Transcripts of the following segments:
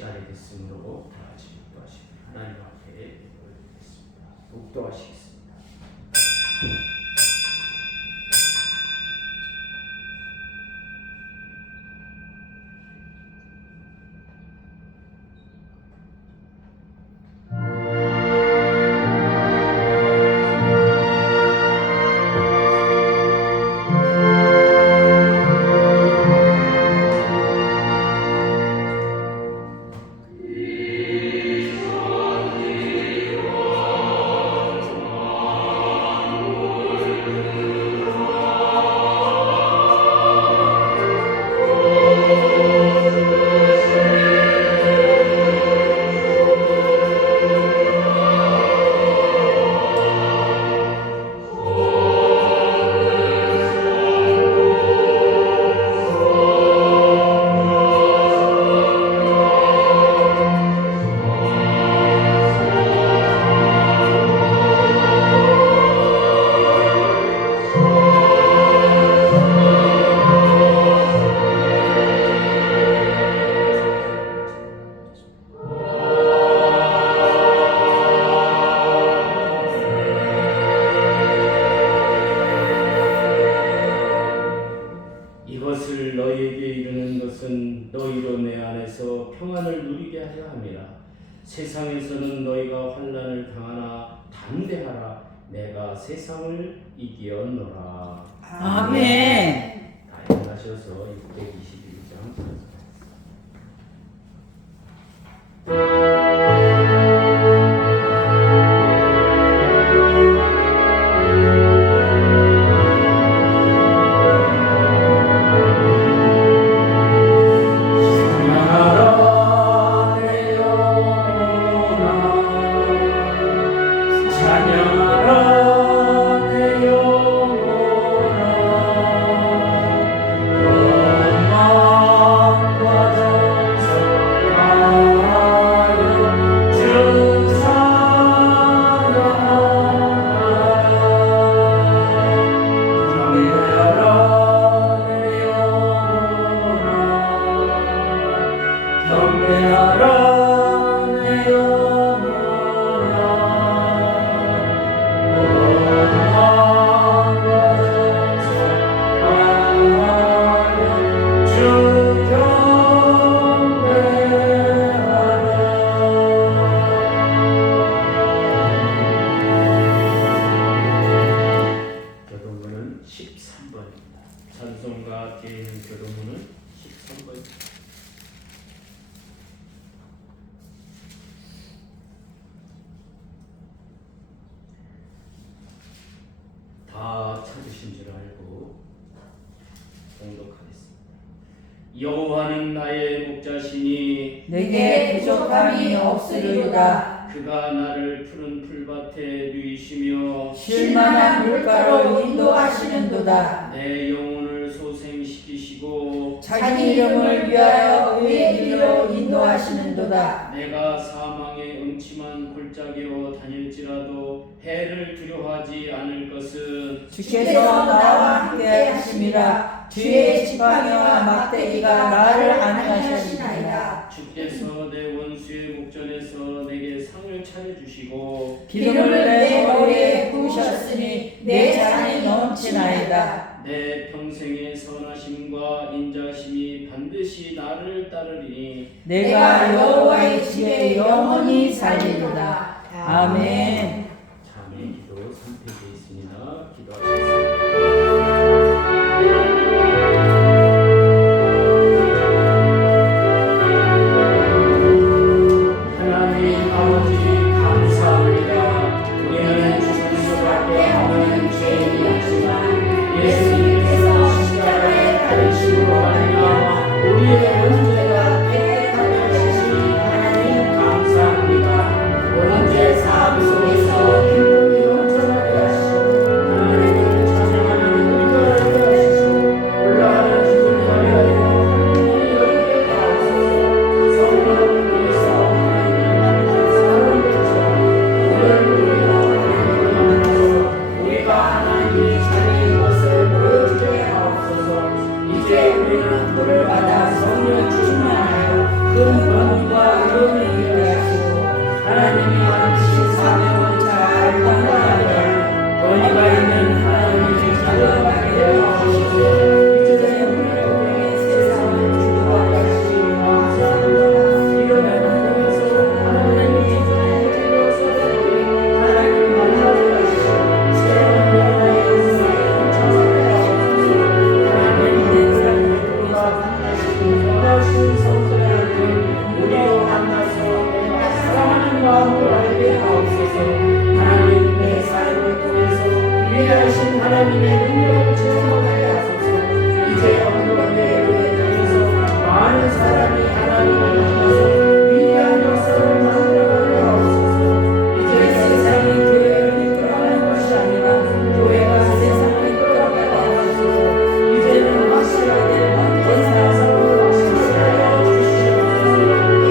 시간이 됐으므로 다 같이 묵도하시고 하나님 앞에 올리겠습니다. 묵도하시겠습니다. 이것을 너희에게 이르는 것은 너희로 내 안에서 평안을 누리게 하려 함이라. 세상에서는 너희가 환난을 당하나 담대하라. 내가 세상을 이기었노라. 아멘. 다 일어나셔서 621장 교도문은 13번입니다. 찬송가 뒤에 있는 교도문은 13번입니다. 다 찾으신 줄 알고 봉독하겠습니다. 여호와는 나의 목자시니 내게 부족함이 없으리로다. 그가 나를 푸른 풀밭에 누이시며 쉴만한 물가로 인도하시는도다. 내 영혼을 소생시키시고 자기 이름을 위하여 의의 길로 인도하시는도다. 내가 사망의 음침한 골짜기로 다닐지라도 해를 두려워하지 않을 것은 주께서 나와 함께 하심이라. 주의 지팡이와 막대기가 나를 안하시나이다. 주께서 내 원수의 목전에서 내게 상을 차려주시고 기름을 내 머리에 부으셨으니 내 잔이 넘치나이다. 내 평생의 선하심과 인자심이 반드시 나를 따르리니 내가 여호와의 집에 영원히 살리로다. 아멘. 자매 기도 3페이지에 있습니다. 기도하시겠습니다. 하나님 아버지 감사합니다. 우리는 죽을 수밖에 없는 죄인이었지만 예수님께서 십자가에 달리심으로 말미암아 우리의 문제가 깨끗하게 하시니 하나님 감사합니다. 문제 삶 속에서 근본과 의를 이루게 하시고 하나님이 만드신 사명을 잘 감당하며 권위가 있는 하나님을 자랑하게 하시고 이제 우리를 통해 세상을 주도하게 하시니 감사합니다. 이러면 하면서 하나님이 하나님 만나게 하시고 새로운 나라의 인생을 참석하게 하옵소서. 하나님 내 삶을 통해서 만나시고 변하신 성도들을 우리로 만나서 사랑하는 마음을 알게 하옵소서. 하나님 내 삶을 통해서 위대하신 하나님의 능력을 체험하게 하소서. 이제 영광의 통해서 많은 사람이 하나님을 만나서 위대한 역사를 만들어가게 하옵소서. 이제 세상이 교회를 이끌어가는 것이 아니라 교회가 세상을 이끌어가게 하소서. 이제는 확실하게 언제나 서로 확실하게 하여 주시옵소서.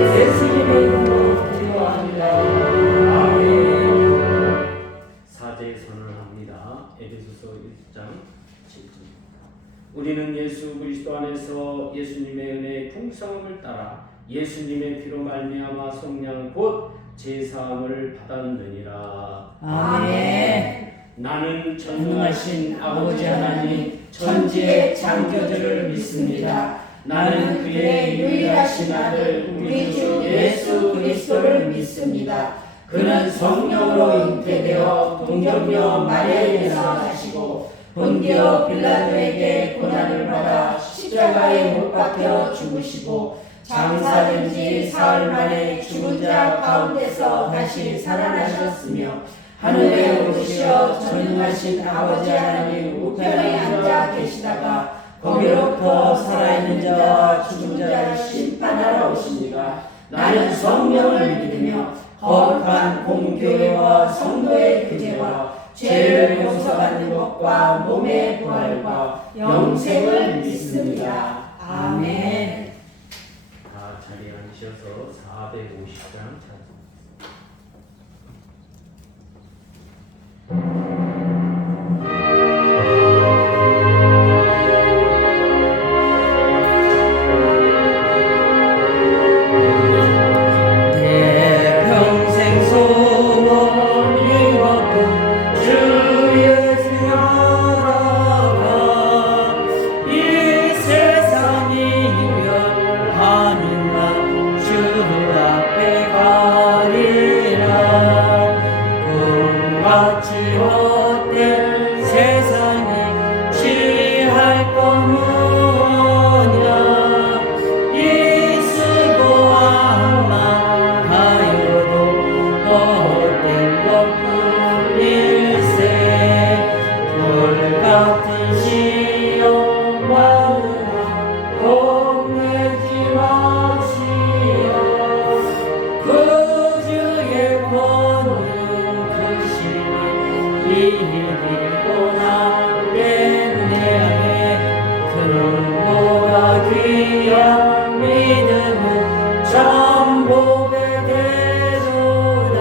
예수님의 이름으로 기도합니다. 아멘. 사제 선언합니다. 에베소서 1장 7절. 우리는 예수 그리스도 안에서 예수님의 은혜의 풍성함을 따라 예수님의 피로 말미암아 속량 곧 제사함을 받았느니라. 아멘. 나는 전능하신 아버지 하나님 천지의 창조주를 믿습니다. 나는 그의 유일하신 아들 우리 주 예수 그리스도를 믿습니다. 그는 성령으로 잉태되어 동정녀 마리아에게서 나시고 본디오 빌라도에게 고난을 받아 십자가에 못 박혀 죽으시고 장사된 지 사흘 만에 죽은 자 가운데서 다시 살아나셨으며 하늘에 오르시어 전능하신 아버지 하나님 우편에 앉아 계시다가 거기로부터 살아있는 자와 죽은 자를 심판하러 오십니다. 나는 성령을 믿으며 거룩한 공교회와 성도의 교제와 죄를 용서받는 것과 몸의 부활과 영생을 믿습니다. 아멘. 다 자리에 앉으셔서 450장 찬송. 내 평생 소원 이루었고 주 예수 알아가 이 세상 이별하는 날 주 앞에 가리라. 꿈같이 헛된 세상이 취할 거무냐. 이 쓰고 아마 하여도 헛된 것뿐일세. 돌같은 시험 마누라 겁내지 마시오. 그 주의 권능 크시니 이기고 남겠네. 그보다 귀한 믿음은 전복의 대도다.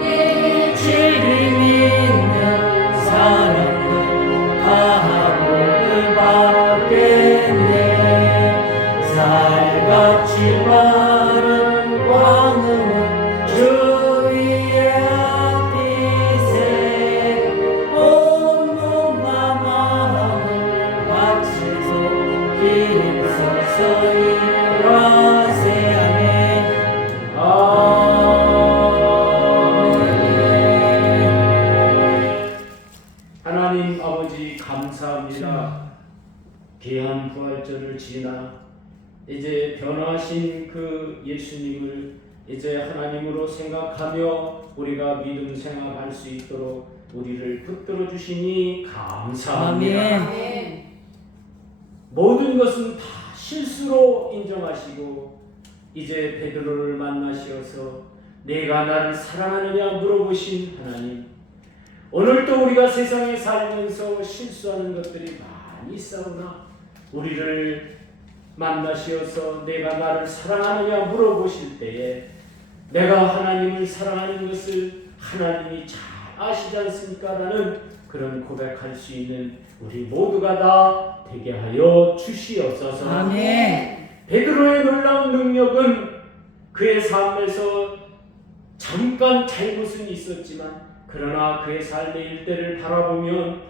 일치를 믿는 사람은 다 복을 받겠네. 살같이 바른 광음은 주 위에 앞이세. 온몸과 마음을 바치소 힘써서 일하세. 아멘. 하나님 아버지 감사합니다. 귀한 부활절을 지나 이제 변화하신 그 예수님을 이제 하나님으로 생각하며 우리가 믿음 생활할 수 있도록 우리를 붙들어 주시니 감사합니다. 아멘. 모든 것은 다 실수로 인정하시고 이제 베드로를 만나시어서 내가 나를 사랑하느냐 물어보신 하나님, 오늘도 우리가 세상에 살면서 실수하는 것들이 많이 있사오나 우리를 만나시어서 내가 나를 사랑하느냐 물어보실 때에 내가 하나님을 사랑하는 것을 하나님이 잘 아시지 않습니까? 라는 그런 고백할 수 있는 우리 모두가 다 되게 하여 주시옵소서. 아멘. 베드로의 놀라운 능력은 그의 삶에서 잠깐 잘못은 있었지만 그러나 그의 삶의 일대를 바라보면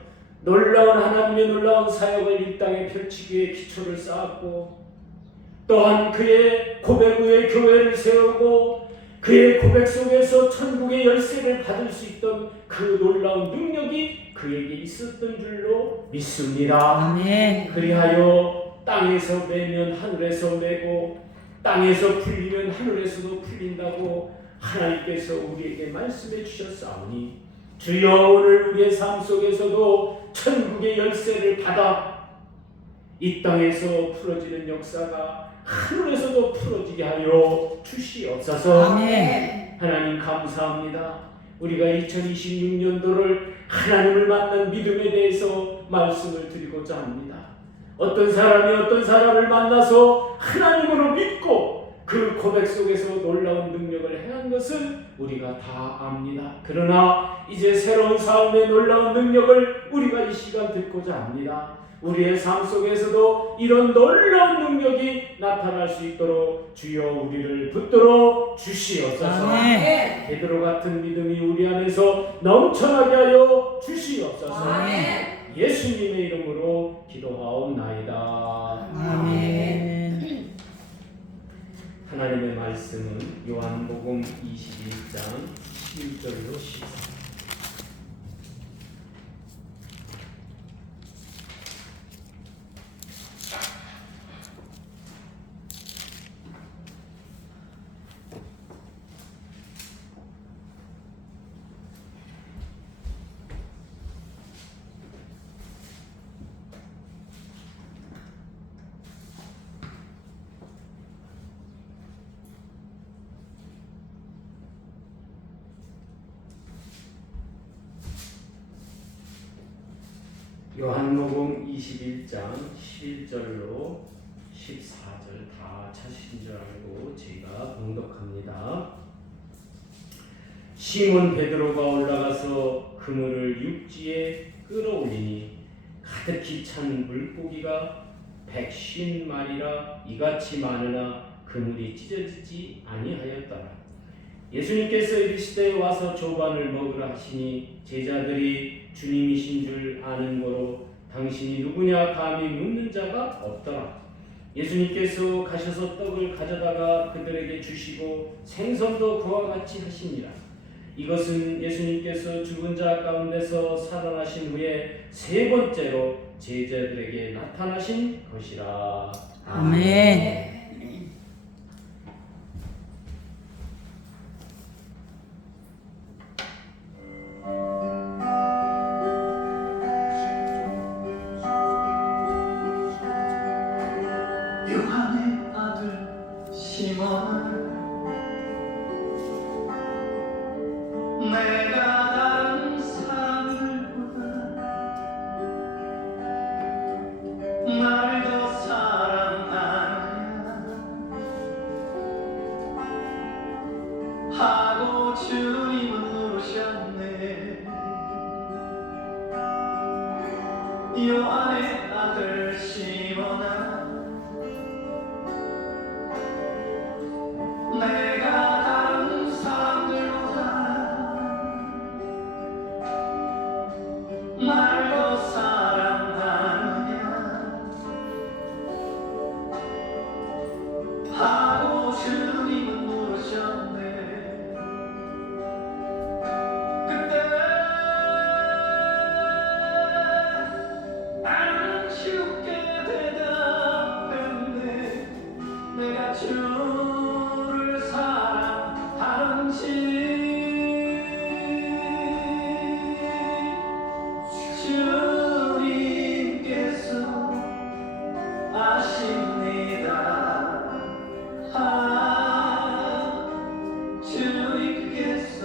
놀라운 하나님의 놀라운 사역을 이 땅에 펼치기 위해 기초를 쌓았고 또한 그의 고백 후에 교회를 세우고 그의 고백 속에서 천국의 열쇠를 받을 수 있던 그 놀라운 능력이 그에게 있었던 줄로 믿습니다. 아멘. 그리하여 땅에서 매면 하늘에서 매고 땅에서 풀리면 하늘에서도 풀린다고 하나님께서 우리에게 말씀해 주셨사오니 주여 오늘 우리의 삶 속에서도 천국의 열쇠를 받아 이 땅에서 풀어지는 역사가 하늘에서도 풀어지게 하여 주시옵소서. 아멘. 하나님 감사합니다. 우리가 2026년도를 하나님을 만난 믿음에 대해서 말씀을 드리고자 합니다. 어떤 사람이 어떤 사람을 만나서 하나님으로 믿고 그 고백 속에서 놀라운 능력을 행한 것은 우리가 다 압니다. 그러나 이제 새로운 삶의 놀라운 능력을 우리가 이 시간 듣고자 합니다. 우리의 삶 속에서도 이런 놀라운 능력이 나타날 수 있도록 주여 우리를 붙들어 주시옵소서. 아멘. 베드로 같은 믿음이 우리 안에서 넘쳐나게 하여 주시옵소서. 아멘. 예수님의 이름으로 기도하옵나이다. 아멘. 하나님의 말씀은 요한복음 21장 11절로 14절. 요한복음 21장 11절로 14절 다 찾으신 줄 알고 제가 봉독합니다. 시몬 베드로가 올라가서 그물을 육지에 끌어올리니 가득히 찬 물고기가 150마리라 이같이 많으나 그물이 찢어지지 아니하였더라. 예수님께서 이르시되 와서 조반을 먹으라 하시니 제자들이 주님이신 줄 아는 거로 당신이 누구냐 감히 묻는 자가 없더라. 예수님께서 가셔서 떡을 가져다가 그들에게 주시고 생선도 그와 같이 하시니라. 이것은 예수님께서 죽은 자 가운데서 살아나신 후에 세 번째로 제자들에게 나타나신 것이라. 아멘. 요한의 아들 시몬 내가 다른 사람들보다 나를 더 사랑하느냐 하고 주님은 물으셨네. 요한의 아들 시몬아 내가 다른 사람들보다 날 더 사랑하느냐 하고 주님은 물으셨네. 그때 나는 쉽게 대답했네. 내가 주를 사랑하는지 주님께서 아십니다. 주님께서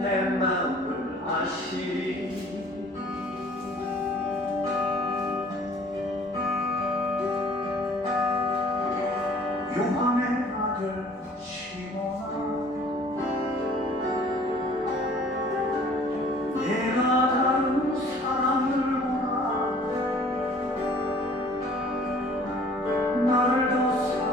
내 마음을 아시니 요한의 아들 시몬아 내가 다른 사람들보다 나를 더 사랑하느냐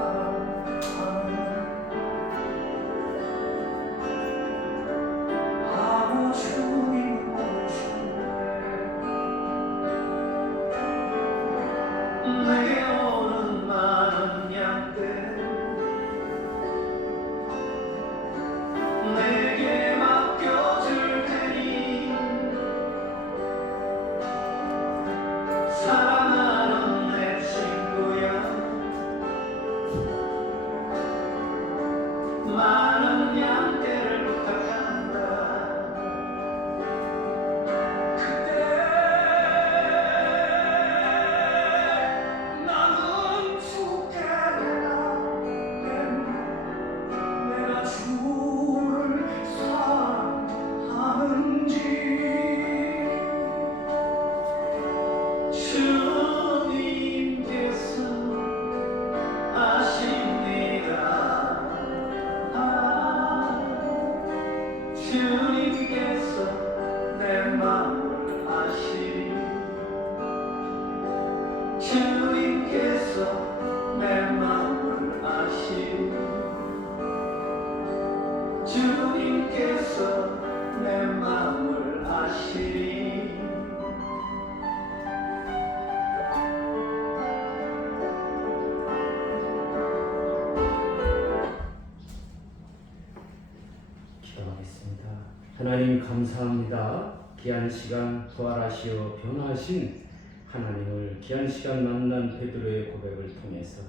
하나님 감사합니다. 귀한 시간 부활하시어 변화하신 하나님을 귀한 시간 만난 베드로의 고백을 통해서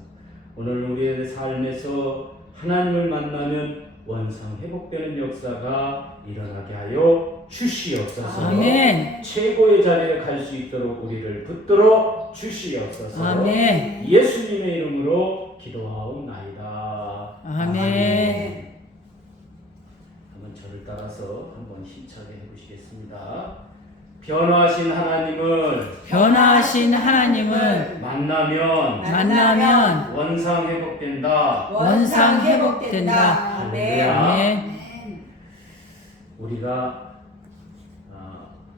오늘 우리의 삶에서 하나님을 만나면 원상 회복되는 역사가 일어나게 하여 주시옵소서. 아멘. 최고의 자리에 갈 수 있도록 우리를 붙들어 주시옵소서. 아멘. 예수님의 이름으로 기도하옵나이다. 아멘. 한번 저를 따라서 한번 힘차게 해보시겠습니다. 변화하신 하나님을 변화하신 하나님을 만나면 원상 회복된다. 원상 회복된다. 아멘. 우리가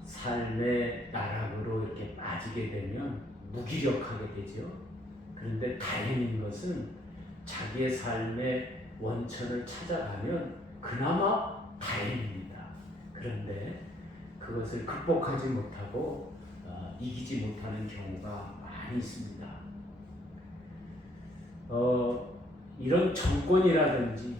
삶의 나락으로 이렇게 빠지게 되면 무기력하게 되죠. 그런데 다행인 것은 자기의 삶의 원천을 찾아가면 그나마 다행입니다. 그런데 그것을 극복하지 못하고 이기지 못하는 경우가 많이 있습니다. 이런 정권이라든지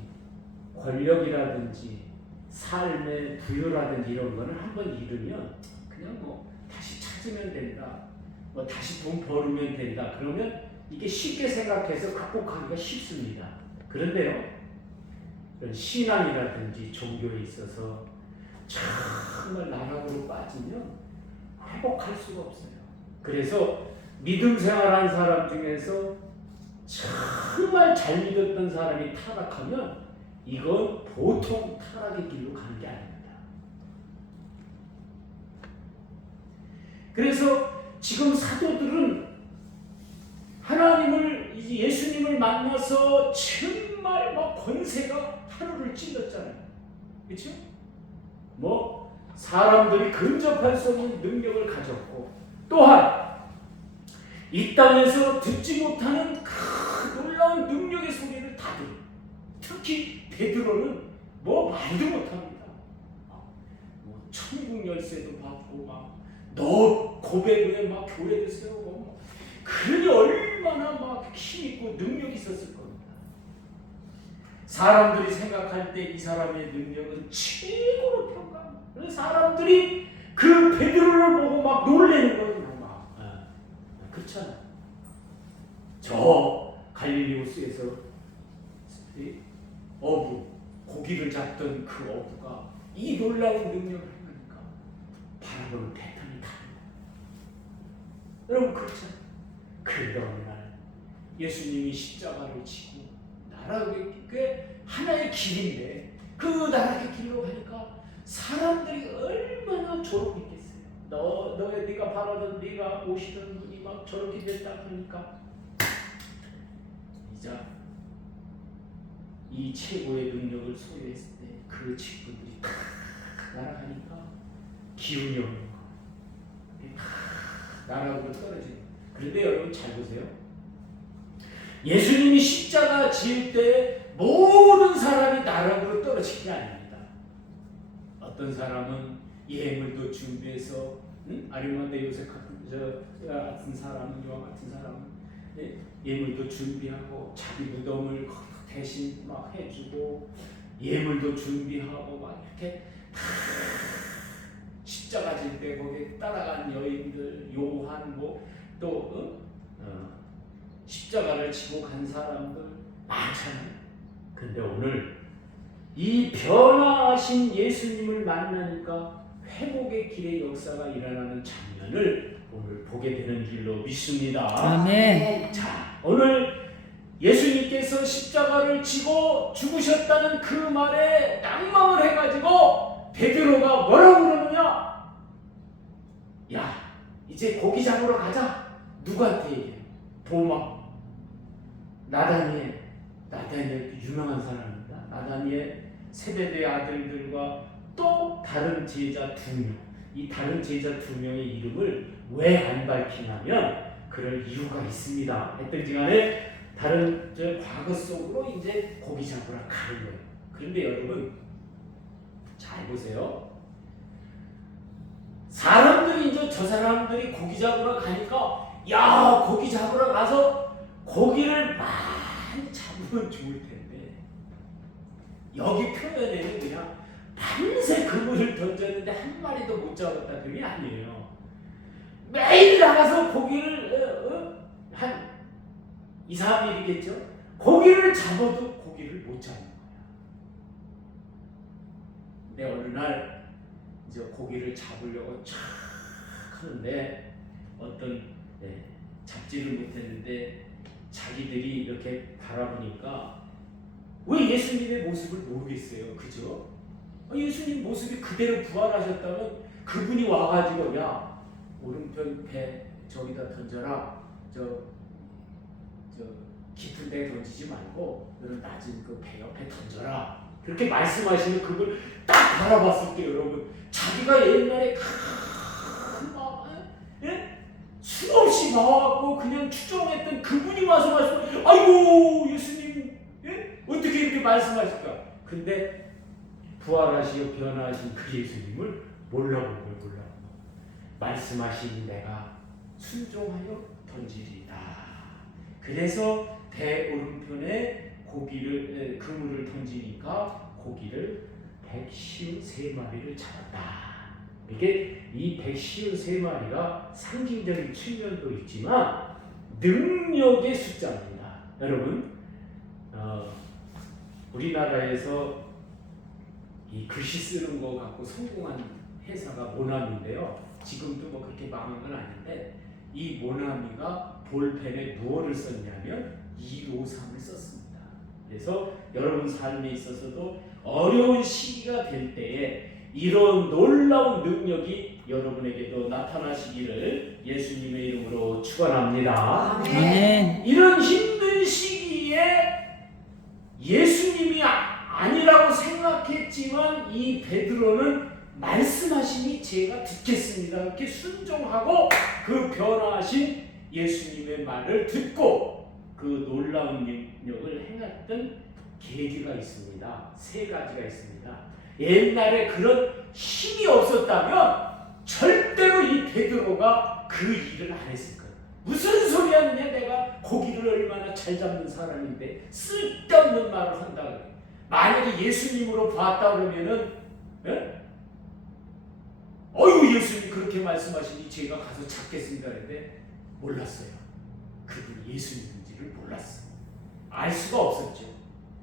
권력이라든지 삶의 부유라든지 이런 거는 한번 잃으면 그냥 뭐 다시 찾으면 된다, 뭐 다시 돈 벌으면 된다, 그러면 이게 쉽게 생각해서 극복하기가 쉽습니다. 그런데요, 이런 신앙이라든지 종교에 있어서 정말 나락으로 빠지면 회복할 수가 없어요. 그래서 믿음 생활한 사람 중에서 정말 잘 믿었던 사람이 타락하면 이건 보통 타락의 길로 가는 게 아닙니다. 그래서 지금 사도들은 하나님을, 예수님을 만나서 정말 막 권세가 하루를 찔렀잖아요. 그렇죠? 뭐 사람들이 근접할 수 없는 능력을 가졌고, 또한 이 땅에서 듣지 못하는 그 놀라운 능력의 소리를 다 들어요. 특히 베드로는 뭐 말도 못합니다. 뭐 천국 열쇠도 받고 막 너 고백에 막 교회도 세우고, 그러니 얼마나 막 힘있고 능력이 있었을 겁니다. 사람들이 생각할 때 이 사람의 능력은 최고로 평가합니다. 그래서 사람들이 그 베드로를 보고 막 놀래는 거예요. 막. 그렇잖아요. 저 갈릴리 호수에서 어부, 고기를 잡던 그 어부가 이 놀라운 능력을 행하니까 바라보는 패턴이 다릅니다. 여러분 그렇잖아요. 그런데 어느 날 예수님이 십자가를 지고 나락의 하나의 길인데 그 나락의 길로 가니까 사람들이 얼마나 조롱했겠어요. 네가 바라던 네가 오시던 분이 막 저렇게 됐다 그러니까 이제 이 최고의 능력을 소유했을 때 그 친구들이 다 날아가니까 기운이 없는 거예요. 다 나락으로 떨어지는 거예요. 그런데 여러분 잘 보세요. 예수님이 십자가 지을 때 모든 사람이 나락으로 떨어진 게 아닙니다. 어떤 사람은 예물도 준비해서 아리마대 요셉 같은 사람은, 요한 같은 사람은 예물도 준비하고 자기 무덤을 대신 막 해주고 예물도 준비하고 막 이렇게 다 십자가 질 때 거기에 따라간 여인들, 요한 또 십자가를 지고 간 사람들 많잖아요. 근데 오늘 이 변화하신 예수님을 만나니까 회복의 길의 역사가 일어나는 장면을 오늘 보게 되는 길로 믿습니다. 아멘. 자, 오늘 예수님께서 십자가를 지고 죽으셨다는 그 말에 낭망을 해가지고 베드로가 뭐라고 그러느냐? 야, 이제 고기 잡으러 가자. 누구한테 얘기해? 도마, 나다니엘 유명한 사람입니다. 나다니엘 세베대의 아들들과 또 다른 제자 2명. 이 다른 제자 2명의 이름을 왜 안 밝히냐면 그럴 이유가 있습니다. 했든지 간에 다른 과거 속으로 이제 고기 잡으러 가는 거예요. 그런데 여러분 잘 보세요. 사람들이 이제 저 사람들이 고기 잡으러 가니까 야, 고기 잡으러 가서 고기를 많이 잡으면 좋을 텐데 여기 표현에는 그냥 밤새 그물을 던졌는데 한 마리도 못 잡았다 그게 아니에요. 매일 나가서 고기를 한 2, 3일이겠죠. 고기를 잡아도 고기를 못 잡는 거야. 근데 어느 날 이제 고기를 잡으려고 촥 하는데 어떤 잡지를 못했는데 자기들이 이렇게 바라보니까 왜 예수님의 모습을 모르겠어요. 그죠? 예수님 모습이 그대로 부활하셨다면 그분이 와가지고 야 오른편 배 저기다 던져라. 저 깊은 데 던지지 말고 너는 낮은 그 배 옆에 던져라. 그렇게 말씀하시는 그분 딱 바라봤을 때 여러분 자기가 옛날에 수없이 나와갖고 그냥 추종했던 그분이 와서 말씀 아이고 예수님 어떻게 이렇게 말씀하실까. 근데 부활하시고 변화하신 그 예수님을 몰라본 거예요. 말씀하신 내가 순종하여 던지리다. 그래서 배 오른편에 그물을 던지니까 고기를 153마리를 잡았다. 이게 이 153마리가 상징적인 측면도 있지만 능력의 숫자입니다. 여러분 우리나라에서 이 글씨 쓰는 거 갖고 성공한 회사가 모나미인데요. 지금도 뭐 그렇게 망한 건 아닌데 이 모나미가 볼펜에 무엇을 썼냐면 253을 썼습니다. 그래서 여러분 삶에 있어서도 어려운 시기가 될 때에 이런 놀라운 능력이 여러분에게도 나타나시기를 예수님의 이름으로 축원합니다. 아멘. 이런 힘든 시기에 예수님이 아니라고 생각했지만 이 베드로는 말씀하시니 제가 듣겠습니다. 이렇게 순종하고 그 변화하신 예수님의 말을 듣고 그 놀라운 능력을 행했던 계기가 있습니다. 3가지가 있습니다. 옛날에 그런 힘이 없었다면 절대로 이 베드로가 그 일을 안 했을 거예요. 무슨 소리 하느냐 내가 고기를 얼마나 잘 잡는 사람인데 쓸데없는 말을 한다 그래요. 만약에 예수님으로 봤다 그러면은 어이구 예수님 그렇게 말씀하시니 제가 가서 잡겠습니다 했는데 몰랐어요. 그분이 예수님인지를 몰랐어요. 알 수가 없었죠.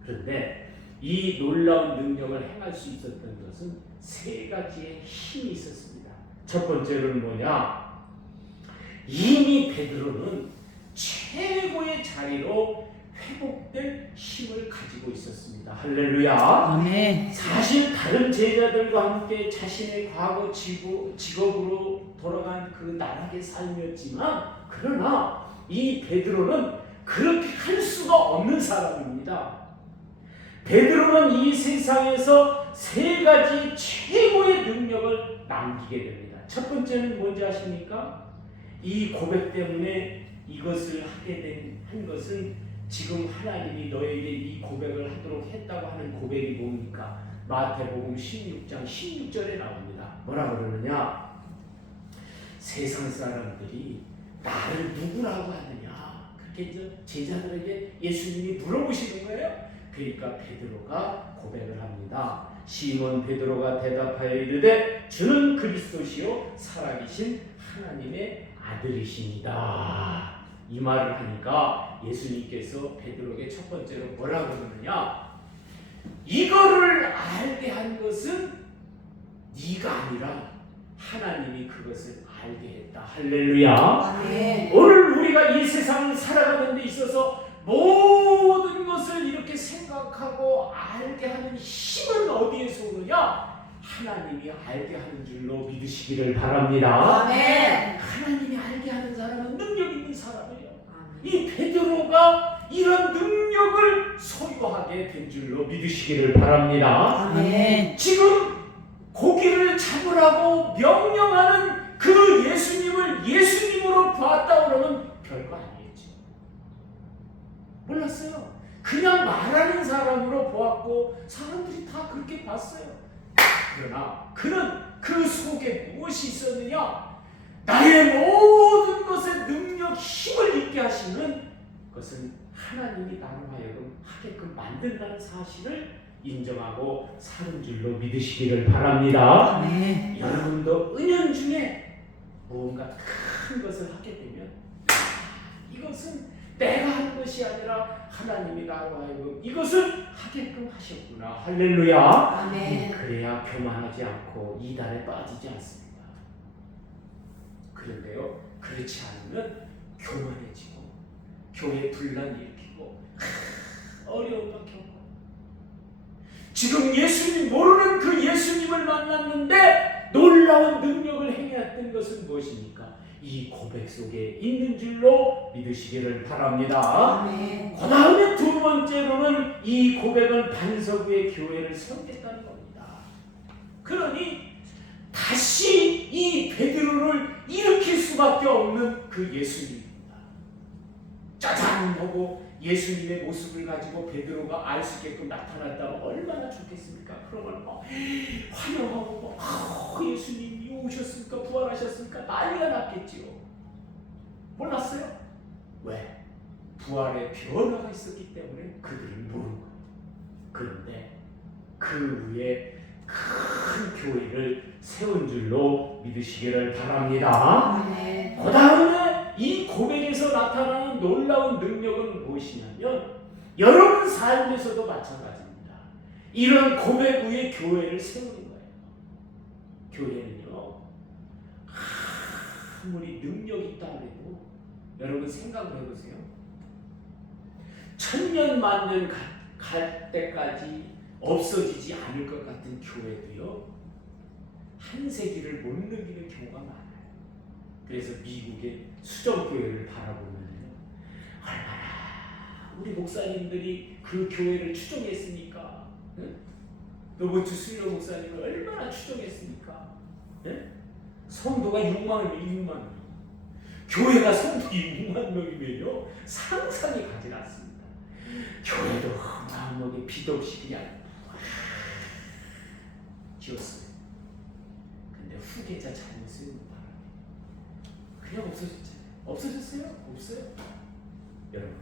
그런데 이 놀라운 능력을 행할 수 있었던 것은 3가지의 힘이 있었습니다. 첫 번째로는 뭐냐? 이미 베드로는 최고의 자리로 회복될 힘을 가지고 있었습니다. 할렐루야. 아멘. 사실 다른 제자들과 함께 자신의 과거 직업으로 돌아간 그 나락의 삶이었지만 그러나 이 베드로는 그렇게 할 수가 없는 사람입니다. 베드로는 이 세상에서 3가지 최고의 능력을 남기게 됩니다. 첫 번째는 뭔지 아십니까? 이 고백 때문에 이것을 하게 한 것은 지금 하나님이 너에게 이 고백을 하도록 했다고 하는 고백이 뭡니까? 마태복음 16장 16절에 나옵니다. 뭐라 그러느냐? 세상 사람들이 나를 누구라고 하느냐? 그렇게 이제 제자들에게 예수님이 물어보시는 거예요. 그러니까 베드로가 고백을 합니다. 시몬 베드로가 대답하여 이르되 주는 그리스도시요 살아계신 하나님의 아들이십니다. 이 말을 하니까 예수님께서 베드로에게 첫 번째로 뭐라고 그러느냐? 이거를 알게 한 것은 네가 아니라 하나님이 그것을 알게 했다. 할렐루야. 아멘. 오늘 우리가 이 세상을 살아가는 데 있어서 모든 것을 이렇게 생각하고 알게 하는 힘은 어디에서 오느냐? 하나님이 알게 하는 줄로 믿으시기를 바랍니다. 아멘. 하나님이 알게 하는 사람은 능력 있는 사람이에요. 이 베드로가 이런 능력을 소유하게 된 줄로 믿으시기를 바랍니다. 아멘. 지금 고기를 잡으라고 명령하는 그 예수님을 예수님으로 봤다 그러면 별거 아니겠죠. 몰랐어요. 그냥 말하는 사람으로 보았고 사람들이 다 그렇게 봤어요. 그러나 그는 그 속에 무엇이 있었느냐? 나의 모든 것에 능력, 힘을 있게 하시는 것은 하나님이 나로 하여금 하게끔 만든다는 사실을 인정하고 사는 줄로 믿으시기를 바랍니다. 아멘. 여러분도 은연중에 무언가 큰 것을 하게 되면 이것은 내가 하는 것이 아니라 하나님이 나로 하여금 이것을 하게끔 하셨구나. 할렐루야. 아멘. 그래야 교만하지 않고 이단에 빠지지 않습니다. 그런데요, 그렇지 않으면 교만해지고 교회 분란 일으키고 어려움만 겪고, 지금 예수님 모르는 그 예수님을 만났는데 놀라운 능력을 행했던 것은 무엇입니까? 이 고백 속에 있는 줄로 믿으시기를 바랍니다. 아멘. 그 다음에 두 번째로는 이 고백은 반석 위에 교회를 세우겠다는 겁니다. 그러니 다시 이 베드로를 일으킬 수밖에 없는 그 예수님입니다. 짜잔 하고 예수님의 모습을 가지고 베드로가 알 수 있게끔 나타났다면 얼마나 좋겠습니까? 그러면 막 환영하고 막 예수님이 오셨습니까? 부활하셨습니까? 난리가 났겠지요. 몰랐어요? 왜? 부활의 변화가 있었기 때문에 그들은 모르는 거예요. 그런데 그 위에 큰 교회를 세운 줄로 믿으시기를 바랍니다. 아멘. 그 다음에 이 고백에서 나타나는 놀라운 능력은 무엇이냐면 여러분 삶에서도 마찬가지입니다. 이런 고백 위에 교회를 세우는 거예요. 교회는요, 아무리 능력이 있다 해도 여러분 생각을 해보세요. 천년 만년 갈 때까지 없어지지 않을 것 같은 교회도요, 한 세기를 못 넘기는 경우가 많아요. 그래서 미국의 수정교회를 바라보면 얼마나 우리 목사님들이 그 교회를 추종했습니까? 응? 로버트 수일러 목사님을 얼마나 추종했습니까? 응? 성도가 6만 명이 6만 명. 교회가 성도이 6만 명이면요 상상이 가지 않습니다. 교회도 마음먹에 비도 없이 그냥 지었어요. 근데 후계자 잘못을 그냥 없어졌잖아요. 없어졌어요? 없어요? 여러분,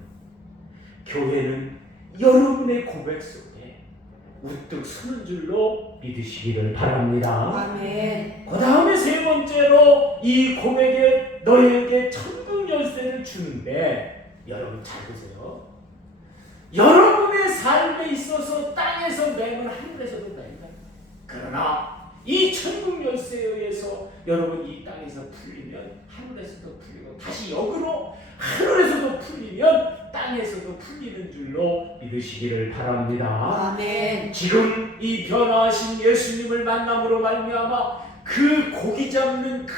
교회는 여러분의 고백 속에 우뚝 서는 줄로 믿으시기를 바랍니다. 아멘. 그 다음에 세 번째로 이 고백에 너에게 천국 열쇠를 주는데, 여러분 잘 보세요. 여러분의 삶에 있어서 땅에서 매면 하늘에서도 매다. 그러나 이 천국 열쇠에 의해서 여러분 이 땅에서 풀리면 하늘에서도 풀리고, 다시 역으로 하늘에서도 풀리면 땅에서도 풀리는 줄로 믿으시기를 바랍니다. 아멘. 지금 이 변화하신 예수님을 만남으로 말미암아 그 고기 잡는 그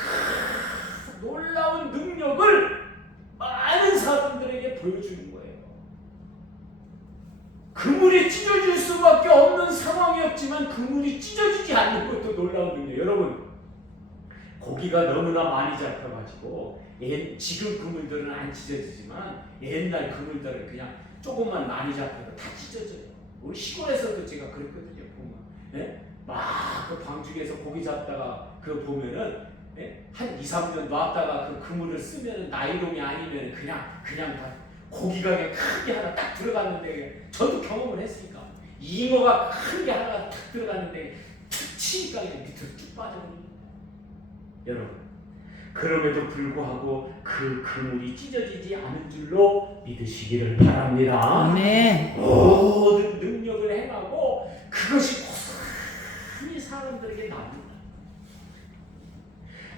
놀라운 능력을 많은 사람들에게 보여주는 거예요. 그물이 찢어질 수밖에 없는 상황이었지만 그물이 찢어지지 않는 것도 놀라운 능력. 여러분, 고기가 너무나 많이 잡혀가지고 지금 그물들은 안 찢어지지만 옛날 그물들은 그냥 조금만 많이 잡혀도 다 찢어져요. 우리 시골에서도 제가 그랬거든요. 보면, 예? 막그 방죽에서 고기 잡다가 그 보면은, 예? 한 2, 3년 놨다가 그 그물을 쓰면 나이롱이 아니면 그냥 다 고기가 크게 하나 딱 들어갔는데, 저도 경험을 했으니까 잉어가 크게 하나가 딱 들어갔는데 툭 치니까 그냥 밑으로 쭉 빠져버립니다. 여러분, 그럼에도 불구하고 그 그물이 찢어지지 않은 줄로 믿으시기를 바랍니다. 아멘. 모든 능력을 행하고 그것이 고스란히 사람들에게 납니다.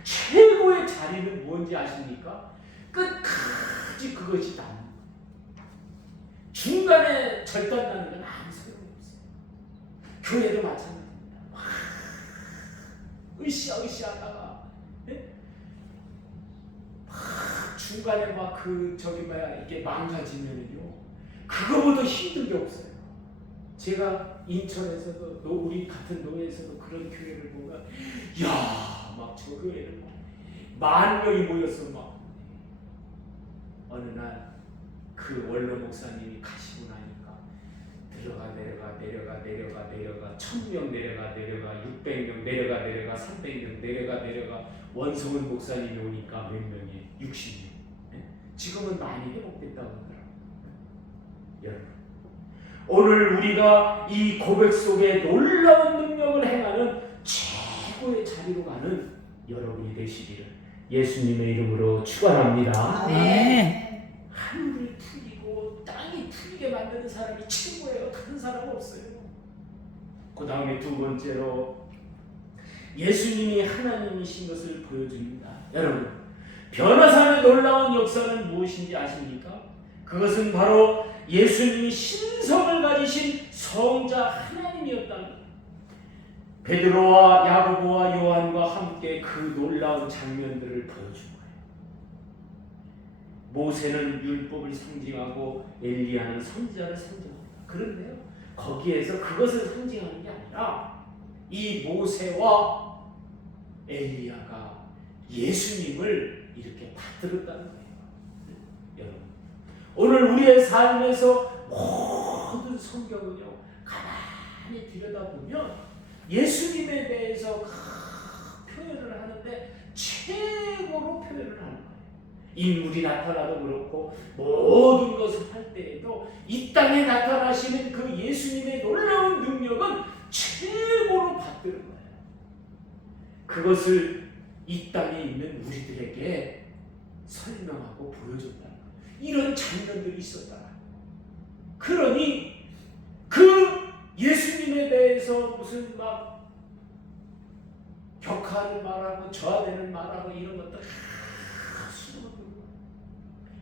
최고의 자리는 뭔지 아십니까? 끝까지 그것이 납니다. 중간에 절단나는 건 아무 소용없어요. 교회도 마찬가지입니다. 으쌰으쌰하다가, 예? 중간에 막 이게 망가지면은요, 그거보다 힘든 게 없어요. 제가 인천에서도 우리 같은 노예에서도 그런 교회를 보면, 야, 막 저 교회는 10,000명이 모였어. 막 어느 날 그 원로 목사님이 가시고 나니까 내려가 1,000명 내려가 600명 내려가 300명 내려가 원성은 목사님이 오니까 몇 명이 60명. 지금은 많이 회복됐다고 하더라고요. 여러분, 오늘 우리가 이 고백 속에 놀라운 능력을 행하는 최고의 자리로 가는 여러분이 되시기를 예수님의 이름으로 축원합니다. 아멘. 하늘을 풀리고 땅이 풀리게 만드는 사람이 최고예요. 다른 사람 없어요. 그 다음에 두 번째로 예수님이 하나님이신 것을 보여줍니다. 여러분, 변화산의 놀라운 역사는 무엇인지 아십니까? 그것은 바로 예수님이 신성을 가지신 성자 하나님이었다는 거예요. 베드로와 야고보와 요한과 함께 그 놀라운 장면들을 보여준 거예요. 모세는 율법을 상징하고 엘리야는 선지자를 상징합니다. 그런데요, 거기에서 그것을 상징하는 게 아니라 이 모세와 엘리야가 예수님을 이렇게 받들었다는 거예요. 여러분, 오늘 우리의 삶에서 모든 성경은요, 가만히 들여다보면 예수님에 대해서 표현을 하는데 최고로 표현을 하는 거예요. 인물이 나타나도 그렇고 모든 것을 할 때에도 이 땅에 나타나시는 그 예수님의 놀라운 능력은 최고로 받드는 거예요. 그것을 이 땅에 있는 우리들에게 설명하고 보여줬다는 거예요. 이런 장면들이 있었다. 그러니 그 예수님에 대해서 무슨 막 격하는 말하고 저하되는 말하고 이런 것들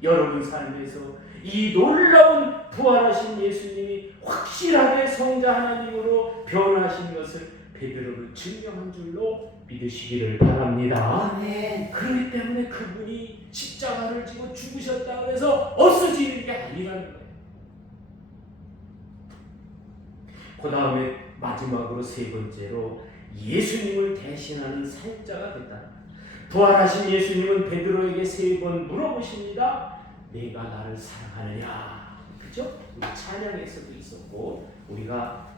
여러분 삶에서 이 놀라운 부활하신 예수님이 확실하게 성자 하나님으로 변화하신 것을 베드로는 증명한 줄로 믿으시기를 바랍니다. 아멘. 그렇기 때문에 그분이 십자가를 지고 죽으셨다 그래서 없어지는 게 아니라는 거예요. 그 다음에 마지막으로 세 번째로 예수님을 대신하는 사역자가 됐다. 부활하신 예수님은 베드로에게 세 번 물어보십니다. 내가 나를 사랑하느냐? 그죠? 우리 찬양에서도 있었고 우리가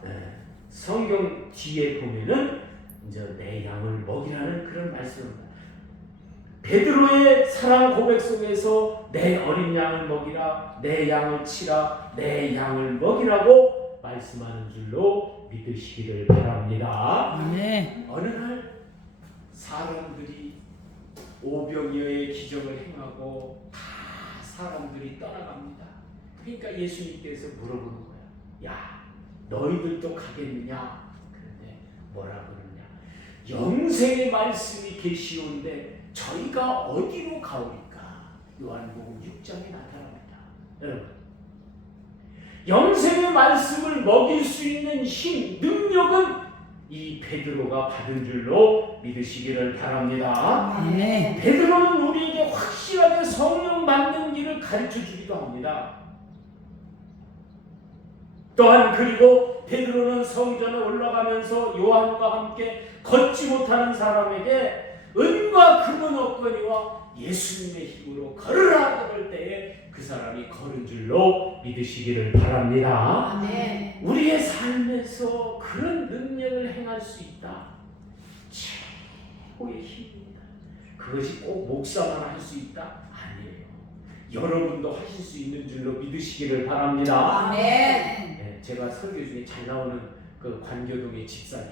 성경 뒤에 보면은 이제 내 양을 먹이라는 그런 말씀입니다. 베드로의 사랑 고백 속에서 내 어린 양을 먹이라, 내 양을 치라, 내 양을 먹이라고 말씀하는 줄로 믿으시기를 바랍니다. 아멘. 어느 날 사람들이 오병이어의 기적을 행하고 다 사람들이 떠나갑니다. 그러니까 예수님께서 물어보는 거야. 야, 너희들도 가겠느냐? 그런데 뭐라 그러냐? 영생의 말씀이 계시온데 저희가 어디로 가오리까? 요한복음 6장에 나타납니다. 여러분, 영생의 말씀을 먹일 수 있는 힘, 능력은 이 베드로가 받은 줄로 믿으시기를 바랍니다. 아멘. 베드로는 우리에게 확실하게 성령 받는 길을 가르쳐 주기도 합니다. 또한 그리고 베드로는 성전에 올라가면서 요한과 함께 걷지 못하는 사람에게 은과 금은 없거니와 예수님의 힘으로 걸으라 그럴 때에 그 사람이 걸은 줄로 믿으시기를 바랍니다. 아멘. 우리의 삶에서 그런 능력을 행할 수 있다. 최고의 힘입니다. 그것이 꼭 목사만 할 수 있다? 아니에요. 여러분도 하실 수 있는 줄로 믿으시기를 바랍니다. 아멘. 네, 제가 설교 중에 잘 나오는 그 관교동의 집사님,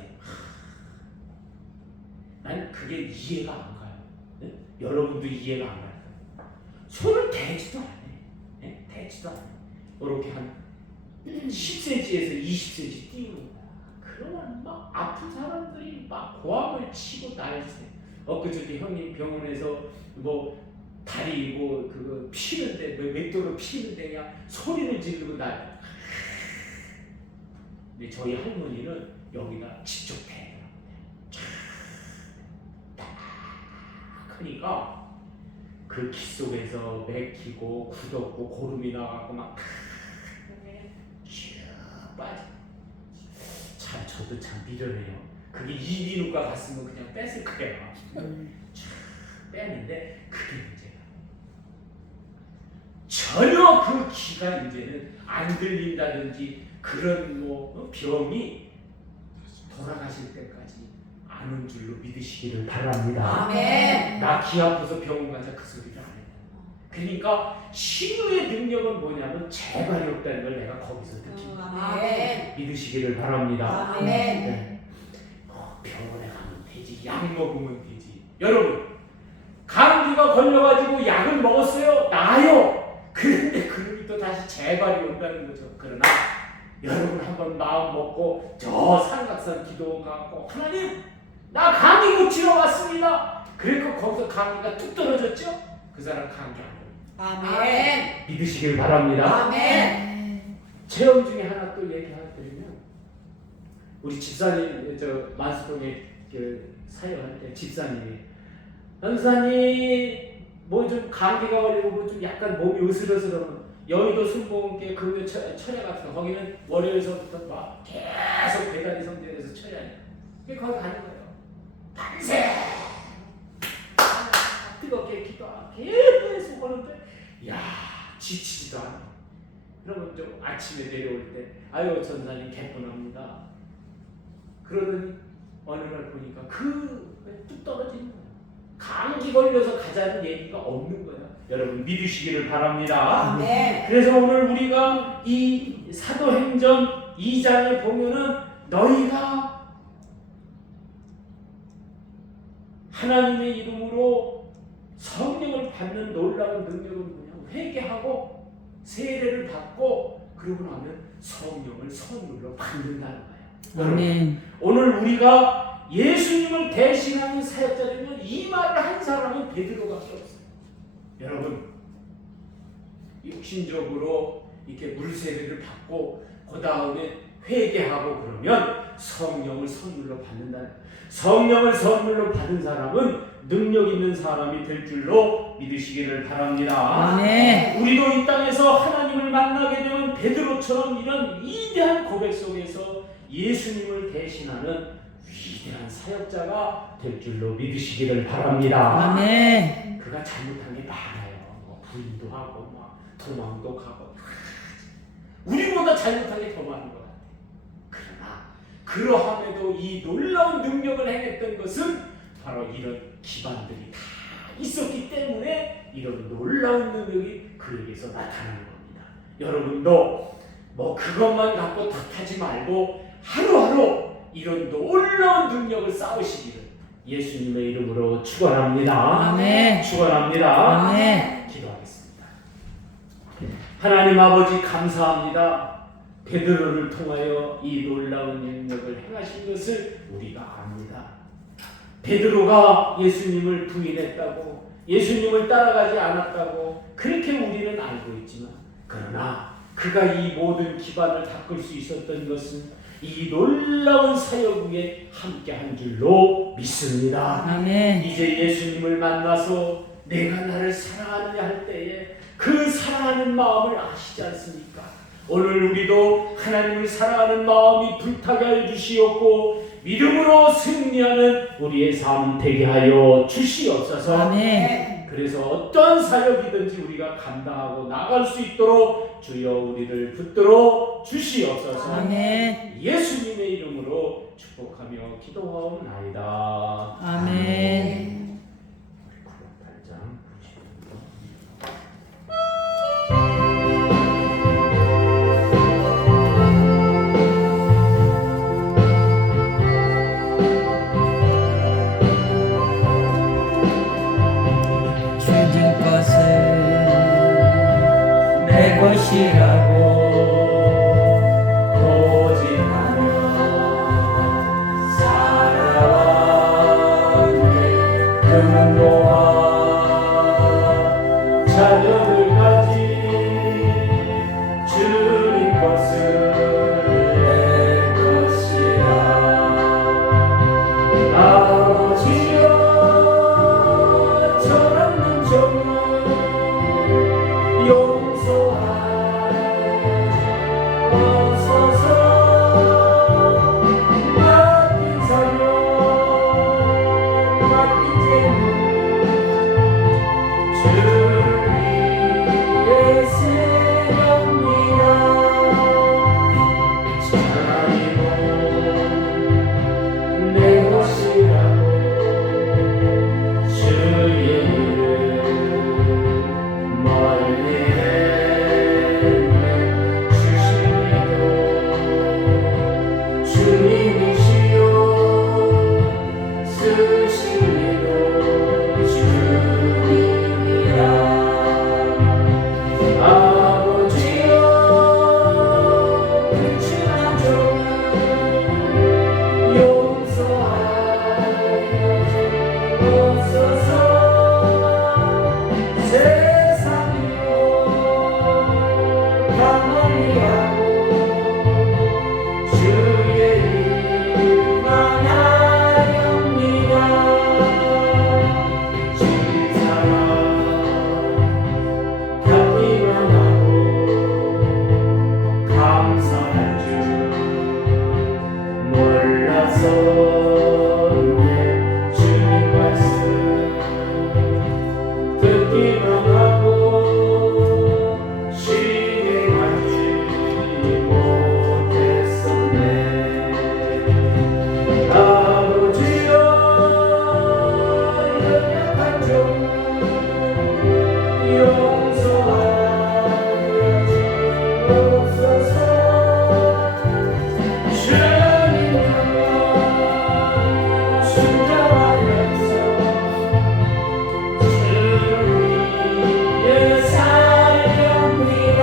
난 그게 이해가 안 가요. 네? 여러분도 이해가 안 가요. 손을 대지도 않아요. 네? 대지도 않아요. 이렇게 한 10cm에서 20cm 띄우는 거야. 그러면 막 아픈 사람들이 막 고함을 치고 날새. 엊그저께 형님 병원에서 뭐 다리 뭐 그거 피는데 맷돌로 피는데 그냥 소리를 지르고 날. 근데 저희 할머니는 여기다 직접 대더라고요. 딱 하니까 그 기 속에서 맥히고 굳었고 고름이 나가고 막 쭉 빠져. 참 저도 참 미련해요. 그게 이비인후과 갔으면 그냥 뺐을 거예요. 쭉 빼는데 그게 문제가. 전혀 그 기가 이제는 안 들린다든지 그런 뭐 병이 돌아가실 때까지 안 온 줄로 믿으시기를 바랍니다. 아멘. 나 기 아파서 병원 가자 그 소리를 안 해요. 그러니까 신유의 능력은 뭐냐면 재발이 없다는 걸 내가 거기서 느낍니다. 아멘. 믿으시기를 바랍니다. 아멘. 네. 병원에 가면 되지, 약 먹으면 되지. 여러분, 감기가 걸려가지고 약을 먹었어요, 나아요. 그런데 그놈이 또 다시 재발이 온다는 거죠. 그러나 여러분 한번 마음 먹고 저 삼각산 기도원 가고 하나님, 나 감기 고치러 왔습니다. 그러니까 거기서 감기가 뚝 떨어졌죠. 그 사람 감기 안 걸려. 아멘. 믿으시길 바랍니다. 아멘. 체험 중에 하나 또 얘기해드리면, 우리 집사님, 저 만수동에 그 사역할 때 집사님이, 전사님 뭐 좀 감기가 걸리고 뭐 좀 약간 몸이 으슬으슬하면 여의도 순복음교회 금요 철야 같은 거, 거기는 월요일서부터 막 계속 배달이 성전에서 철야니까 거기 가는 거예요. 밤새 뜨겁게 기도하고 계속 하는데 야, 지치지도 않아. 그러면 좀 아침에 내려올 때 아유 전사님 개뿐합니다. 그러더니 어느 날 보니까 뚝 떨어지는 거야. 감기 걸려서 가자는 얘기가 없는 거야. 여러분 믿으시기를 바랍니다. 아멘. 그래서 오늘 우리가 이 사도행전 2장에 보면은 너희가 하나님의 이름으로 성령을 받는 놀라운 능력은 뭐냐? 회개하고 세례를 받고 그러고 나면 성령을 선물로 받는다는 거예요. 아멘. 오늘 우리가 예수님을 대신하는 사역자라면 이 말을 한 사람은 베드로밖에 없어요. 여러분, 육신적으로 이렇게 물세례를 받고 그 다음에 회개하고 그러면 성령을 선물로 받는다는 거예요. 성령을 선물로 받은 사람은 능력 있는 사람이 될 줄로 믿으시기를 바랍니다. 아멘. 우리도 이 땅에서 하나님을 만나게 되면 베드로처럼 이런 위대한 고백 속에서 예수님을 대신하는 위대한 사역자가 될 줄로 믿으시기를 바랍니다. 아멘. 그가 잘못한 게 많아요. 뭐 부인도 하고 막 도망도 가고 우리보다 잘못한 게 더 많은 것 같아요. 그러나 그러함에도 이 놀라운 능력을 행했던 것은 바로 이런 기반들이 다 있었기 때문에 이런 놀라운 능력이 그에게서 나타나는 겁니다. 여러분도 뭐 그것만 갖고 탓하지 말고 하루하루 이런 놀라운 능력을 쌓으시기를 예수님의 이름으로 축원합니다. 아멘. 축원합니다. 아멘. 기도하겠습니다. 하나님 아버지 감사합니다. 베드로를 통하여 이 놀라운 능력을 행하신 것을 우리가 압니다. 베드로가 예수님을 부인했다고, 예수님을 따라가지 않았다고 그렇게 우리는 알고 있지만, 그러나 그가 이 모든 기반을 닦을 수 있었던 것은 이 놀라운 사역 위에 함께한 줄로 믿습니다. 아멘. 이제 예수님을 만나서 내가 나를 사랑하느냐 할 때에 그 사랑하는 마음을 아시지 않습니까? 오늘 우리도 하나님을 사랑하는 마음이 불타게 하여 주시옵고 믿음으로 승리하는 우리의 삶 되게 하여 주시옵소서. 아멘. 그래서 어떤 사역이든지 우리가 감당하고 나갈 수 있도록 주여 우리를 붙들어 주시옵소서. 아멘. 예수님의 이름으로 축복하며 기도하옵나이다. 아멘. 주님 것은 내 것이라고 고집하며 살아왔네. 그는 노아 자녀를 가진 주님 것은 내 것이라. 아버지여 저없는 종을 용서하옵소서. 맡긴 사명 맡긴 재물 주를 위해 세웁니다. 하나님은 내 것이라고 주의 이름 나섰네. 주님 말씀 듣기만 하고 실행하지 못했었네. 아버지여 연약한 종 용서하여 주옵소서. 주님 영광 순종하면서 주를 위해 살렵니다.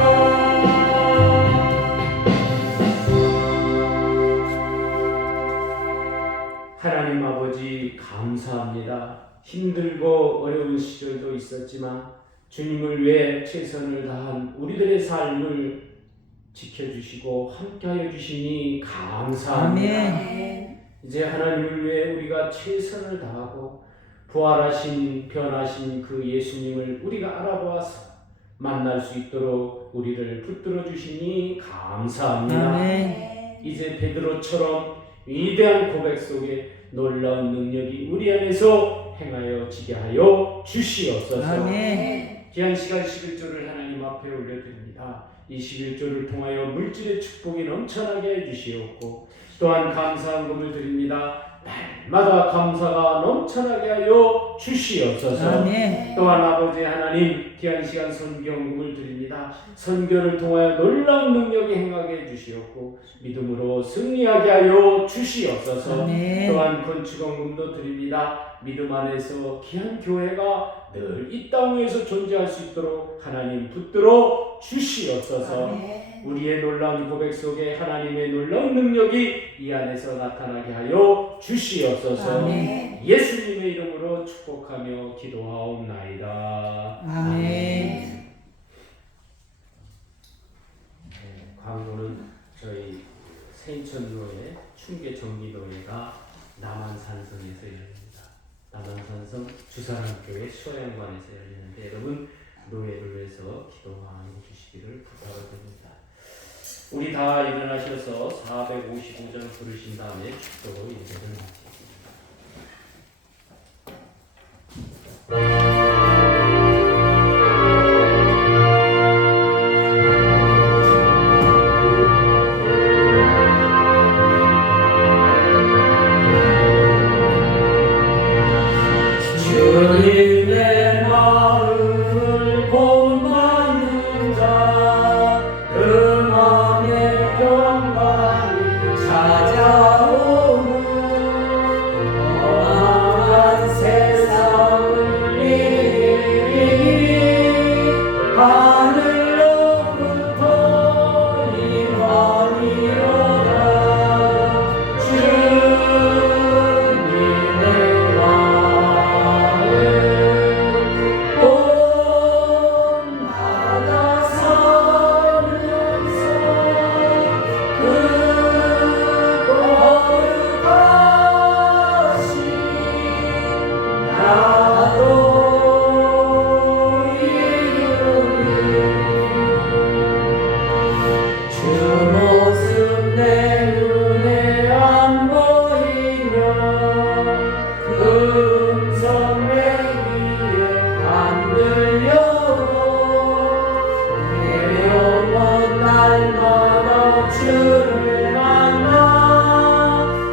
하나님 아버지 감사합니다. 힘들고 어려운 시절도 있었지만 주님을 위해 최선을 다한 우리들의 삶을 지켜주시고 함께하여 주시니 감사합니다. 아멘. 이제 하나님을 위해 우리가 최선을 다하고 부활하신 변하신 그 예수님을 우리가 알아보아서 만날 수 있도록 우리를 붙들어 주시니 감사합니다. 아멘. 이제 베드로처럼 위대한 고백 속에 놀라운 능력이 우리 안에서 행하여 지게 하여 주시옵소서. 아멘. 귀한 시간 11조를 하나님 앞에 올려드립니다. 이 11조를 통하여 물질의 축복이 넘쳐나게 해주시옵고 또한 감사한 금을 드립니다. 날마다 감사가 넘쳐나게 하여 주시옵소서. 아멘. 또한 아버지 하나님 귀한 시간 선교금을 드립니다. 선교를 통하여 놀라운 능력이 행하게 해주시옵고 믿음으로 승리하게 하여 주시옵소서. 아멘. 또한 건축원금도 드립니다. 믿음 안에서 귀한 교회가 늘 이 땅 위에서 존재할 수 있도록 하나님 붙들어 주시옵소서. 아멘. 우리의 놀라운 고백 속에 하나님의 놀라운 능력이 이 안에서 나타나게 하여 주시옵소서. 아멘. 예수님의 이름으로 축복하며 기도하옵나이다. 아멘. 네, 광고는 저희 세인천로의 충계 정기도회가 남한산성에서 열립니다. 남한산성 주사랑교회 수화양관에서 열리는데 여러분 노예를 위해서 기도하여 주시기를 부탁드립니다. 우리 다 일어나셔서 455장 부르신 다음에 축도로 예배를 마치겠습니다. 주님의 마음을 본받는 자, 그 마음의 평강이 찾아오는 험한 세상을 이기니 하늘로부터 임하리로다. 주를 만나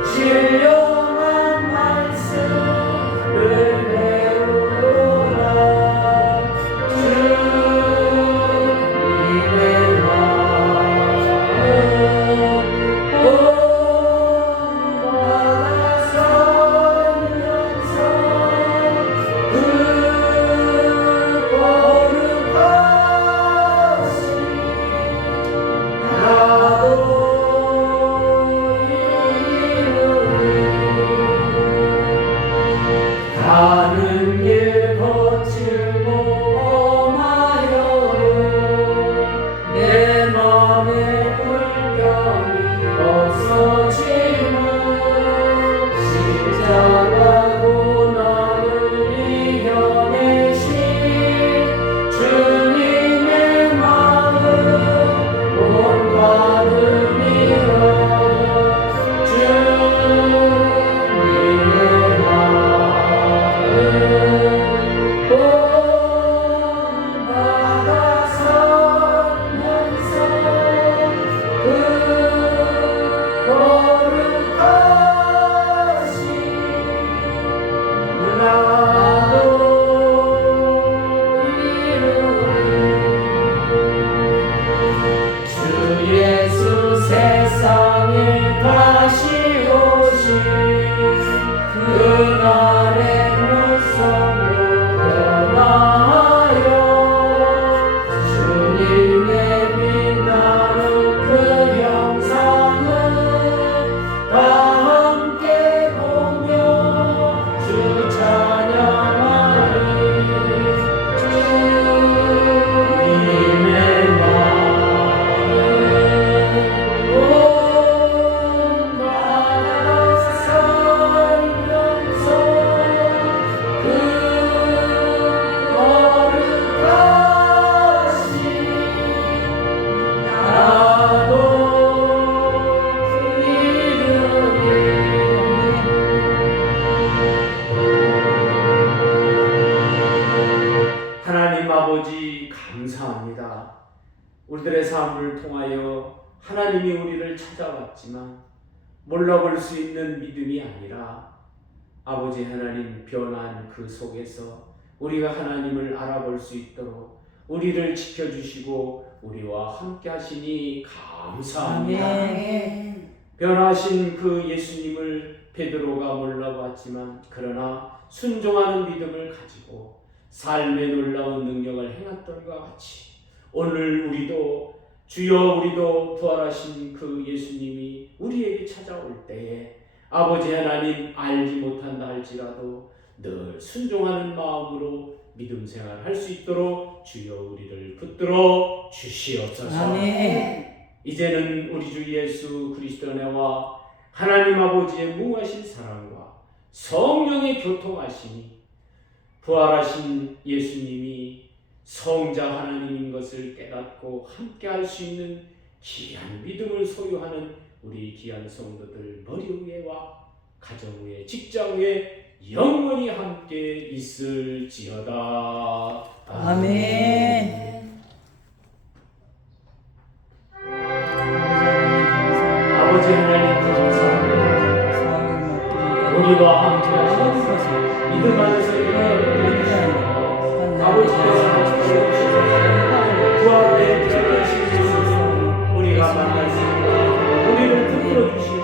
신령한 말씀을 배우라. 주님의 마음 본받아 살면서 그 거룩하신 나도 아브라함을 통하여 하나님이 우리를 찾아왔지만 몰라볼 수 있는 믿음이 아니라 아버지 하나님 변한 그 속에서 우리가 하나님을 알아볼 수 있도록 우리를 지켜주시고 우리와 함께 하시니 감사합니다. 아멘. 변하신 그 예수님을 베드로가 몰라봤지만 그러나 순종하는 믿음을 가지고 삶의 놀라운 능력을 행했던 것 같이 오늘 우리도 주여 우리도 부활하신 그 예수님이 우리에게 찾아올 때에 아버지 하나님 알지 못한다 할지라도 늘 순종하는 마음으로 믿음 생활할 수 있도록 주여 우리를 붙들어 주시옵소서. 아멘. 이제는 우리 주 예수 그리스도의 은혜와 하나님 아버지의 무하신 사랑과 성령의 교통하심이 부활하신 예수님이 성자 하나님인 것을 깨닫고 함께 할 수 있는 귀한 믿음을 소유하는 우리 귀한 성도들 머리 위에와 가정 위에 직장 위에 영원히 함께 있을지어다. 아멘. 아버지 하나님 감사합니다. 우리와 함께 하시는 것을 믿음 안에서 이루어내주시고 아버지께서 부활의 빛을 우리가 만날 수 있도록 우리를 붙들어 주시고